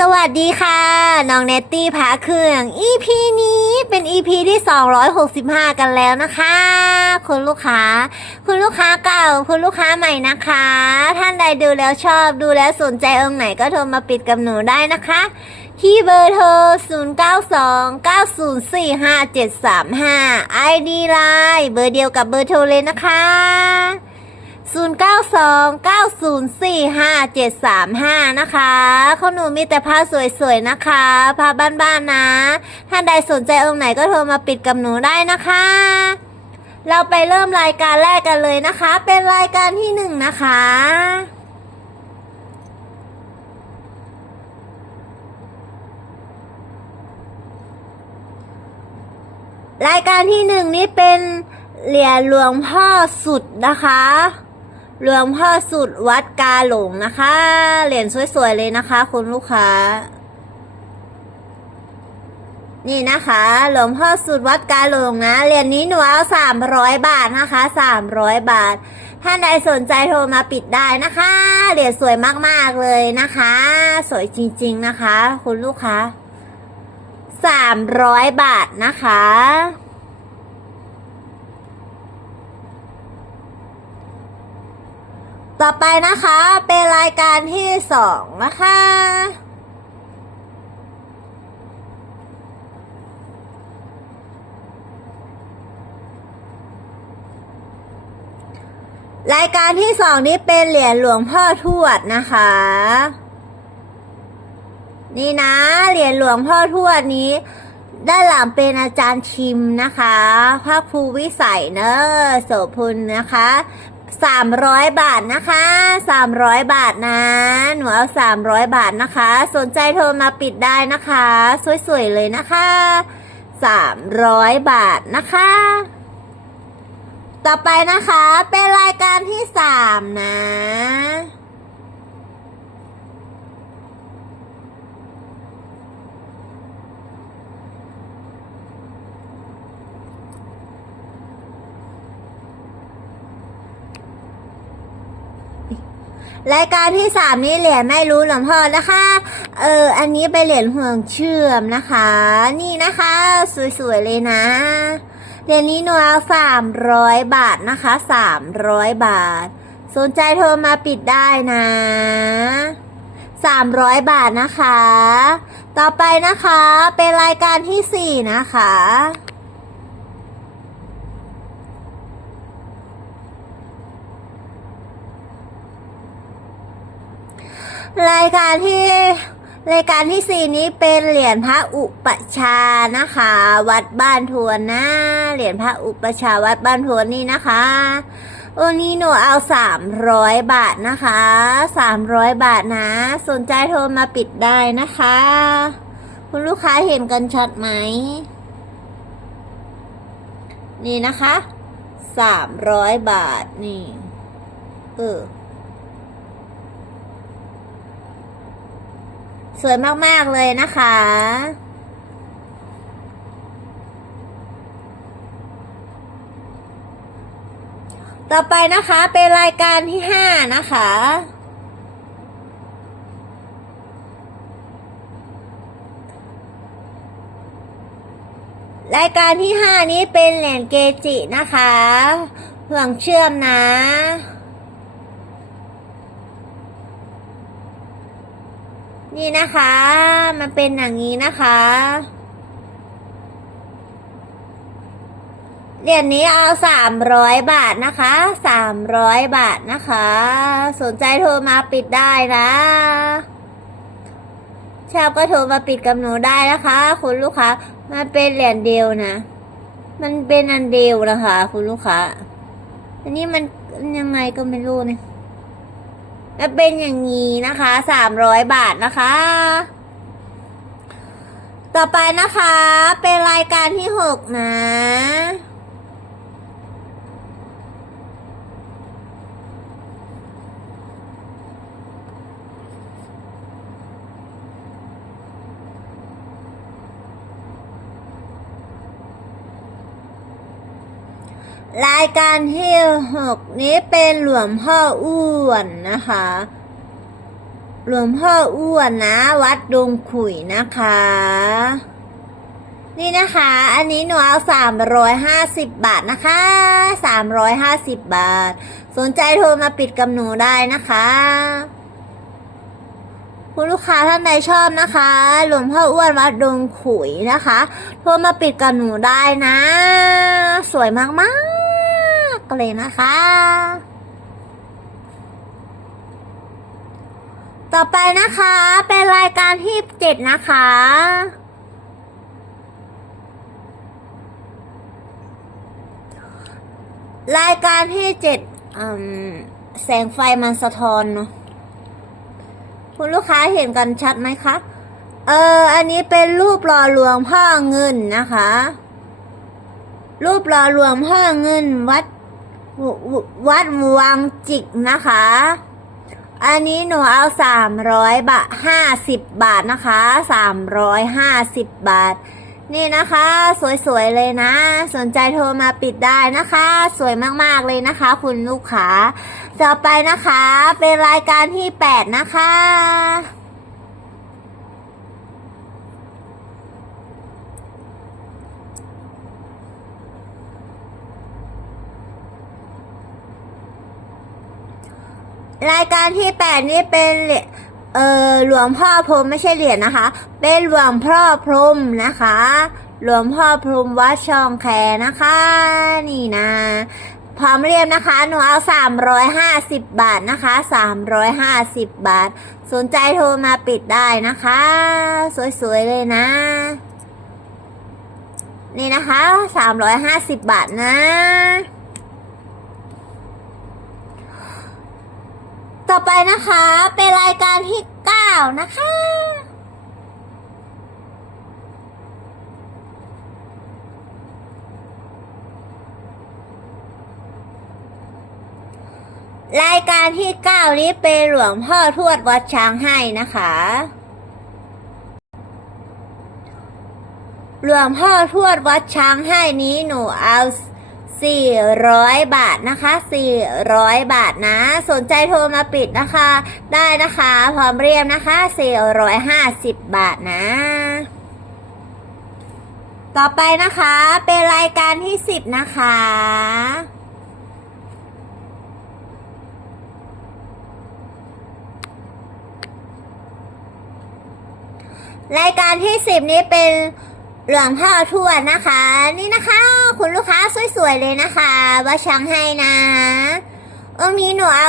สวัสดีค่ะ น้องเนตตี้พาเครื่อง EP นี้เป็น EP ที่ 265 กันแล้วนะคะ คุณลูกค้า คุณลูกค้าเก่า คุณลูกค้าใหม่นะคะ ท่านใดดูแล้วชอบดูแล้วสนใจองค์ไหนก็โทรมาปิดกับหนูได้นะคะ ที่เบอร์โทร 0929045735 ID Line เบอร์เดียวกับเบอร์โทรเลยนะคะ 0929045735 นะคะข้าวหนูมีแต่ผ้าสวยๆนะคะผ้าบ้านๆนะถ้าใดสนใจองค์ไหนก็โทรมาปิดกับหนูได้นะคะ เราไปเริ่มรายการแรกกันเลยนะคะ เป็นรายการที่หนึ่งนะคะรายการที่หนึ่งนี้เป็นเหรียญหลวงพ่อสุดนะคะ หลวงพ่อสุดวัดกาหลงนะคะ เหรียญสวยๆเลยนะคะ คุณลูกค้า นี่นะคะ หลวงพ่อสุดวัดกาหลงนะ เหรียญนี้หนูเอาสามร้อยบาทนะคะสามร้อยบาท ท่านใดสนใจโทรมาปิดได้นะคะ เหรียญสวยมากๆเลยนะคะ สวยจริงๆนะคะ คุณลูกค้าสามร้อยบาทนะคะ ต่อไปนะคะเป็นรายการที่สองนะคะ รายการที่สองนี้เป็นเหรียญหลวงพ่อทวดนะคะ นี่นะเหรียญหลวงพ่อทวดนี้ ด้านหลังเป็นอาจารย์ชิมนะคะพระครูวิสัยเนอะโสพลนะคะ สามร้อยบาทนะคะสามร้อยบาทนะหนูเอาสามร้อยบาทนะคะ สนใจโทรมาปิดได้นะคะ สวยๆเลยนะคะสามร้อยบาทนะคะ ต่อไปนะคะเป็นรายการที่สามนะ รายการที่สามนี้เหรียญไม่รู้หลวงพ่อนะคะ เออ อันนี้เป็นเหรียญห่วงเชื่อมนะคะ นี่นะคะ สวยๆเลยนะ เหรียญนี้หนูเอาสามร้อยบาทนะคะสามร้อยบาท สนใจโทรมาปิดได้นะสามร้อยบาทนะคะ ต่อไปนะคะ เป็นรายการที่สี่นะคะ รายการที่รายการที่สี่นี้เป็นเหรียญพระอุปชาย์นะคะ วัดบ้านทวนนะเหรียญพระอุปชาวัดบ้านทวนนี่นะคะวันนี้หนูเอาสามร้อยบาทนะคะสามร้อยบาทนะ สนใจโทรมาปิดได้นะคะ คุณลูกค้าเห็นกันชัดไหม นี่นะคะสามร้อยบาทนี่ เออ สวยมาก ๆ เลยนะคะ ต่อไปนะคะเป็นรายการที่ห้านะคะรายการที่ห้านี้เป็นเหรียญเกจินะคะห่วงเชื่อมนะ นี่นะคะ มันเป็นอย่างนี้นะคะ เหรียญนี้เอาสามร้อยบาทนะคะสามร้อยบาทนะคะ สนใจโทรมาปิดได้นะชอบก็โทรมาปิดกับหนูได้นะคะ คุณลูกค้า มันเป็นเหรียญเดียวนะ มันเป็นอันเดียวนะคะ คุณลูกค้า อันนี้มันยังไงก็ไม่รู้เนี่ย จะเป็นอย่างนี้นะคะสามร้อยบาทนะคะ ต่อไปนะคะ เป็นรายการที่หกนะ รายการที่หกนี้เป็นหลวงพ่ออ้วนนะคะ หลวงพ่ออ้วนนะ วัดดงขุยนะคะ นี่นะคะ อันนี้หนูเอาสามร้อยห้าสิบบาทนะคะสามร้อยห้าสิบบาท สนใจโทรมาปิดกับหนูได้นะคะ คุณลูกค้าท่านใดชอบนะคะ หลวงพ่ออ้วนวัดดงขุยนะคะ โทรมาปิดกับหนูได้นะ สวยมากๆ กันเลยนะคะ ต่อไปนะคะ เป็นรายการที่เจ็ดนะคะ รายการที่เจ็ดแสงไฟมันสะท้อนเนาะคุณลูกค้าเห็นกันชัดไหมคะ เออ อันนี้เป็นรูปหล่อหลวงพ่อเงินนะคะ รูปหล่อหลวงพ่อเงินวัด วัดวังจิกนะคะ อันนี้หนูเอาสามร้อยบาทห้าสิบบาทนะคะสามร้อยห้าสิบบาท นี่นะคะ สวยๆเลยนะ สนใจโทรมาปิดได้นะคะ สวยมากๆเลยนะคะ คุณลูกค้าต่อไปนะคะ เป็นรายการที่แปดนะคะ รายการที่แปดนี่เป็นเหรียญเออหลวงพ่อพรมไม่ใช่เหรียญนะคะ เป็นหลวงพ่อพรมนะคะ หลวงพ่อพรมวัดช่องแคนะคะ นี่นะพร้อมเรียมนะคะ หนูเอาสามร้อยห้าสิบบาทนะคะสามร้อยห้าสิบบาท สนใจโทรมาปิดได้นะคะ สวยๆเลยนะ นี่นะคะสามร้อยห้าสิบบาทนะ ต่อไปนะคะ เป็นรายการที่9นะคะ รายการที่9นี้เป็นหลวงพ่อทวดวัดช้างให้นะคะ หลวงพ่อทวดวัดช้างให้นี้หนูเอา 400 บาทนะคะ 400 บาทนะ สนใจโทรมาปิดนะคะ ได้นะคะ พร้อมเรียมนะคะ 450 บาทนะ ต่อไปนะคะ เป็นรายการที่ 10 นะคะรายการที่ 10 นี้เป็น หลวงพ่อทวดนะคะ นี่นะคะ คุณลูกค้าสวยๆเลยนะคะว่าช้างให้นะองค์นี้หนูเอา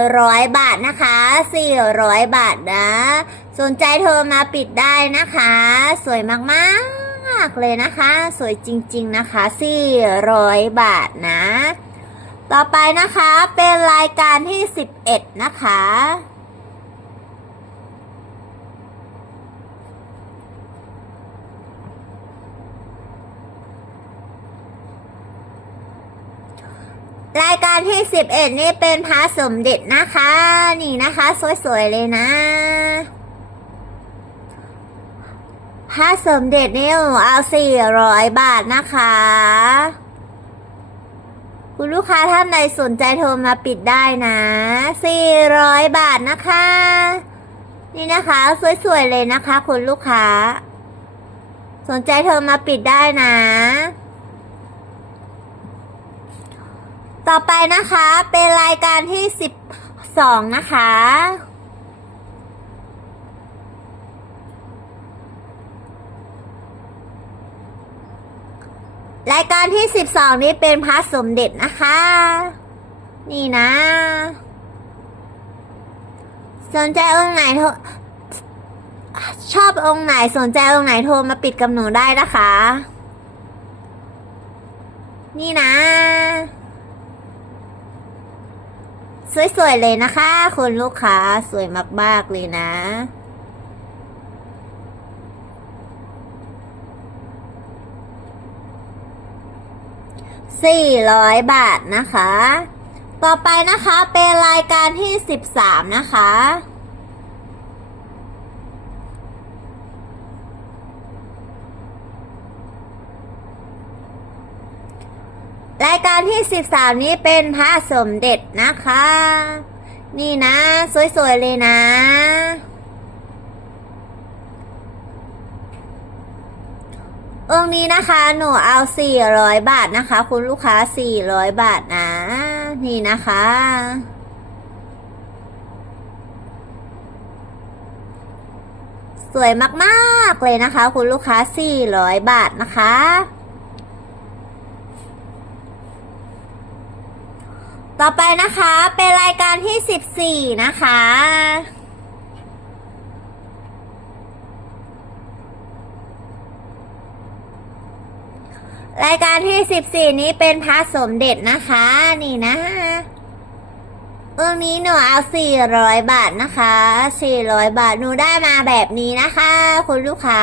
400 บาทนะคะ 400 บาทนะ สนใจโทรมาปิดได้นะคะ สวยมากๆเลยนะคะ สวยจริงๆนะคะ 400 บาทนะ ต่อไปนะคะเป็นรายการที่ 11 นะคะ รายการที่ 11 นี่เป็นพระสมเด็จนะคะ นี่นะคะ สวยๆเลยนะพระสมเด็จนี่หนูเอา400บาทนะคะ คุณลูกค้าท่านใดสนใจโทรมาปิดได้นะ400บาทนะคะ นี่นะคะ สวยๆเลยนะคะ คุณลูกค้า สนใจโทรมาปิดได้นะ ต่อไปนะคะเป็นรายการที่12นะคะ รายการที่12นี้เป็นพระสมเด็จนะคะ นี่นะ สนใจองค์ไหนโทรชอบองค์ไหนสนใจองค์ไหนโทรมาปิดกับหนูได้นะคะ นี่นะ สวยๆเลยนะคะคุณลูกค้าสวยมากๆเลยนะ สี่ร้อยบาทนะคะ ต่อไปนะคะเป็นรายการที่สิบสามนะคะ รายการที่สิบสามนี้เป็นพระสมเด็จนะคะ นี่นะ สวย ๆ เลยนะ องค์นี้นะคะ หนูเอาสี่ร้อยบาทนะคะ คุณลูกค้าสี่ร้อยบาทนะ นี่นะคะสวยมาก ๆ เลยนะคะ คุณลูกค้าสี่ร้อยบาทนะคะ ต่อไปนะคะเป็นรายการที่14นะคะ รายการที่14นี้เป็นพระสมเด็จนะคะ นี่นะองค์นี้หนูเอา400บาทนะคะ400บาทหนูได้มาแบบนี้นะคะ คุณลูกค้า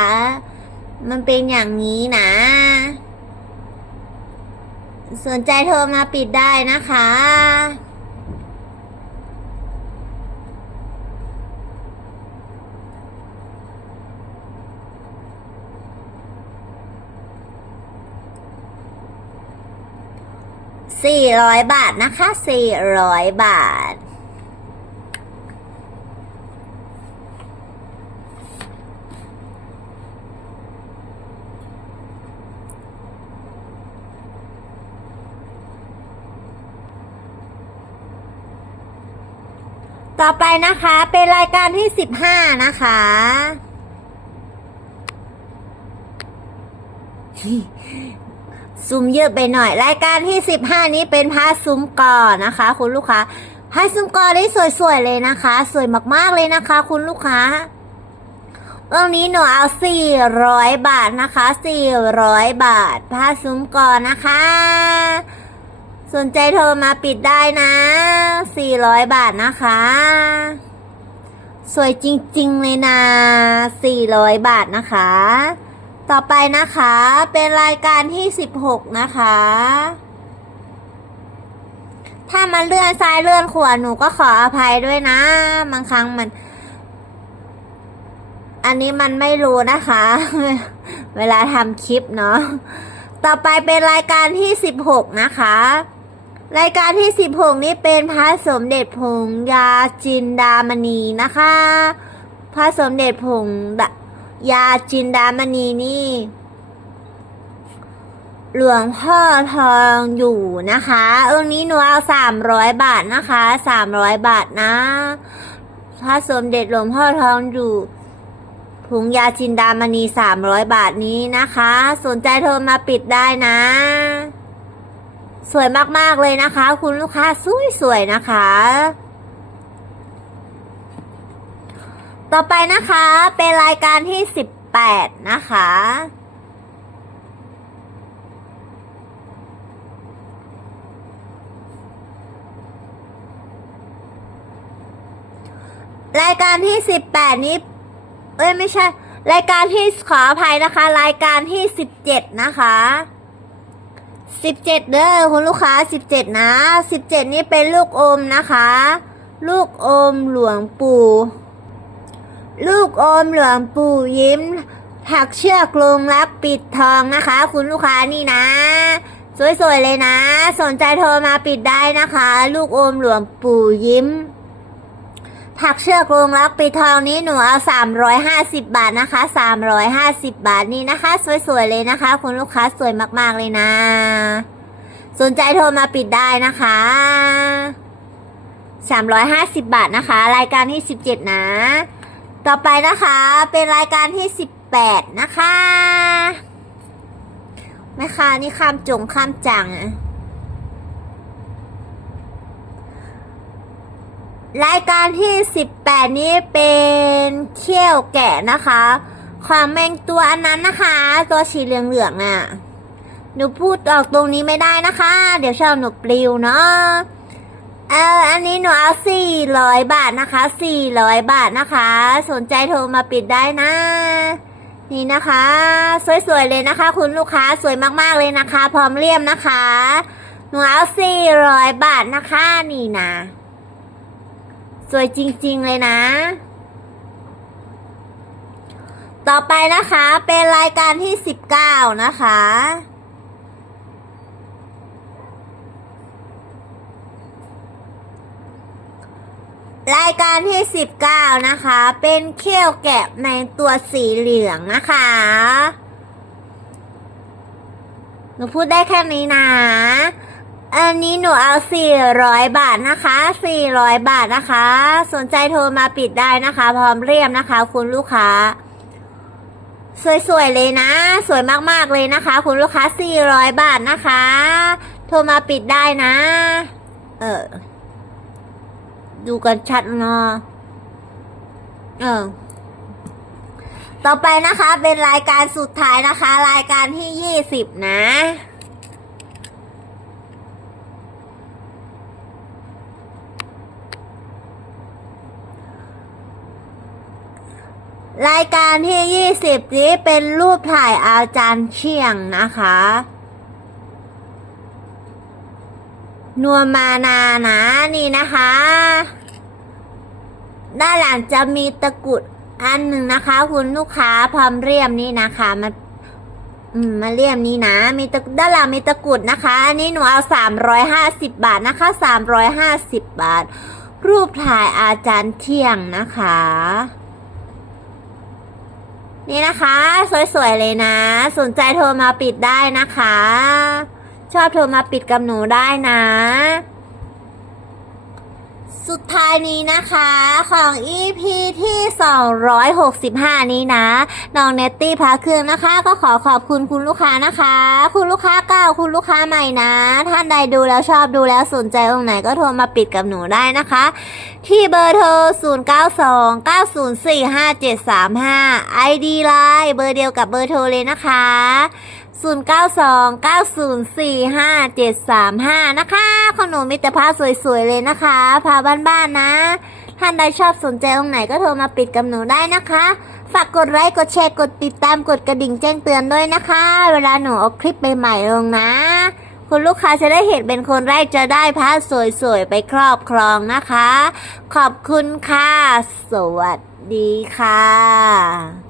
มันเป็นอย่างนี้นะ สนใจโทรมาปิดได้นะคะ สี่ร้อยบาทนะคะ สี่ร้อยบาท ต่อไปนะคะเป็นรายการที่สิบห้านะคะ ซุ้มเยอะไปหน่อย รายการที่สิบห้านี้เป็นผ้าซุ้มก่อนนะคะ คุณลูกค้าผ้าซุ้มก่อนได้สวยๆเลยนะคะ สวยมากๆเลยนะคะ คุณลูกค้าตรงนี้หนูเอาสี่ร้อยบาทนะคะสี่ร้อยบาท ผ้าซุ้มก่อนนะคะ สนใจโทรมาปิดได้นะสี่ร้อยบาทนะคะ สวยจริงๆเลยนะสี่ร้อยบาทนะคะ ต่อไปนะคะ เป็นรายการที่ 16 นะคะ ถ้ามันเลื่อนซ้ายเลื่อนขวาหนูก็ขออภัยด้วยนะ บางครั้งมัน อันนี้มันไม่รู้นะคะ เวลาทำคลิปเนาะต่อไปเป็นรายการที่ 16 นะคะ รายการที่ 16 นี้เป็นพระสมเด็จผงยาจินดามณีนะคะ พระสมเด็จผงยาจินดามณีนี่ หลวงพ่อทองอยู่นะคะองค์นี้หนูเอาสามร้อยบาทนะคะสามร้อยบาทนะ พระสมเด็จหลวงพ่อทองอยู่ผงยาจินดามณีสามร้อยบาทนี้นะคะ สนใจโทรมาปิดได้นะ สวยมากๆเลยนะคะ คุณลูกค้าสวยๆนะคะ ต่อไปนะคะ เป็นรายการที่18นะคะรายการที่18นี้ เอ้ยไม่ใช่ รายการที่ขออภัยนะคะ รายการที่17นะคะ 17เด้อคุณลูกค้า17นะ17นี่เป็นลูกอมนะคะ ลูกอมหลวงปู่ ลูกอมหลวงปู่ยิ้มถักเชือกลงรับปิดทองนะคะ คุณลูกค้านี่นะ สวยๆเลยนะ สนใจโทรมาปิดได้นะคะ ลูกอมหลวงปู่ยิ้ม ถักเชือกลงรับปิดทองนี้หนูเอาสามร้อยห้าสิบบาทนะคะสามร้อยห้าสิบบาทนี่นะคะ สวยๆเลยนะคะ คุณลูกค้าสวยมากๆเลยนะ สนใจโทรมาปิดได้นะคะสามร้อยห้าสิบบาทนะคะ รายการที่สิบเจ็ดนะ ต่อไปนะคะเป็นรายการที่สิบแปดนะคะแม่ค้านี่ข้ามจงข้ามจังอะ รายการที่สิบแปดนี้เป็นเขี้ยวแกะนะคะ ความแมงตัวอันนั้นนะคะ ตัวสีเหลืองๆน่ะ หนูพูดออกตรงนี้ไม่ได้นะคะ เดี๋ยวชอบหนูปลิวเนาะ เออ อันนี้หนูเอาสี่ร้อยบาทนะคะสี่ร้อยบาทนะคะ สนใจโทรมาปิดได้นะ นี่นะคะ สวยๆเลยนะคะ คุณลูกค้าสวยมากๆเลยนะคะ พร้อมเลี่ยมนะคะ หนูเอาสี่ร้อยบาทนะคะ นี่นะ สวยจริง ๆ เลยนะ ต่อไปนะคะ เป็นรายการที่สิบเก้านะคะ รายการที่19นะคะ เป็นเขี้ยวแกะในตัวสีเหลืองนะคะหนูพูดได้แค่นี้นะ อันนี้หนูเอา 400 บาทนะคะ 400 บาทนะคะ สนใจโทรมาปิดได้นะคะ พร้อมเรียมนะคะ คุณลูกค้า สวยๆเลยนะ สวยมากๆเลยนะคะ คุณลูกค้า 400 บาทนะคะ โทรมาปิดได้นะ เออ ดูกันชัดเนาะเออต่อไปนะคะเป็นรายการสุดท้ายนะคะ รายการที่ยี่สิบนะ รายการที่ยี่สิบนี้เป็นรูปถ่ายอาจารย์เชียงนะคะ นัวมานานะนี่นะคะ ด้านหลังจะมีตะกุดอันหนึ่งนะคะ คุณลูกค้าพร้อมเรียมนี่นะคะมาอืมาเรียมนี้นะ มีตะด้านหลังมีตะกุดนะคะ อันนี้หนูเอาสามร้อยห้าสิบบาทนะคะสามร้อยห้าสิบบาท รูปถ่ายอาจารย์เที่ยงนะคะ นี่นะคะ สวยๆเลยนะ สนใจโทรมาปิดได้นะคะ ชอบโทรมาปิดกับหนูได้นะ สุดท้ายนี้นะคะของ EP ที่ 265 นี้นะน้องเนตตี้พาเครื่องนะคะ ก็ขอขอบคุณคุณลูกค้านะคะ คุณลูกค้าเก่าคุณลูกค้าใหม่นะ ท่านใดดูแล้วชอบดูแล้วสนใจองค์ไหนก็โทรมาปิดกับหนูได้นะคะ ที่เบอร์โทร 0929045735 ID Line เบอร์เดียวกับเบอร์โทรเลยนะคะ 0929045735 นะคะ ขนมมิตรภาพสวยๆเลยนะคะพาบ้านๆนะ ท่านใดชอบสนใจองค์ไหนก็โทรมาปิดกับหนูได้นะคะ ฝากกดไลค์ กดแชร์ กดติดตาม กดกระดิ่งแจ้งเตือนด้วยนะคะ เวลาหนูเอาคลิปใหม่ๆลงนะ คุณลูกค้าจะได้เห็นเป็นคนแรกจะได้พระสวยๆ ไปครอบครองนะคะ ขอบคุณค่ะ สวัสดีค่ะ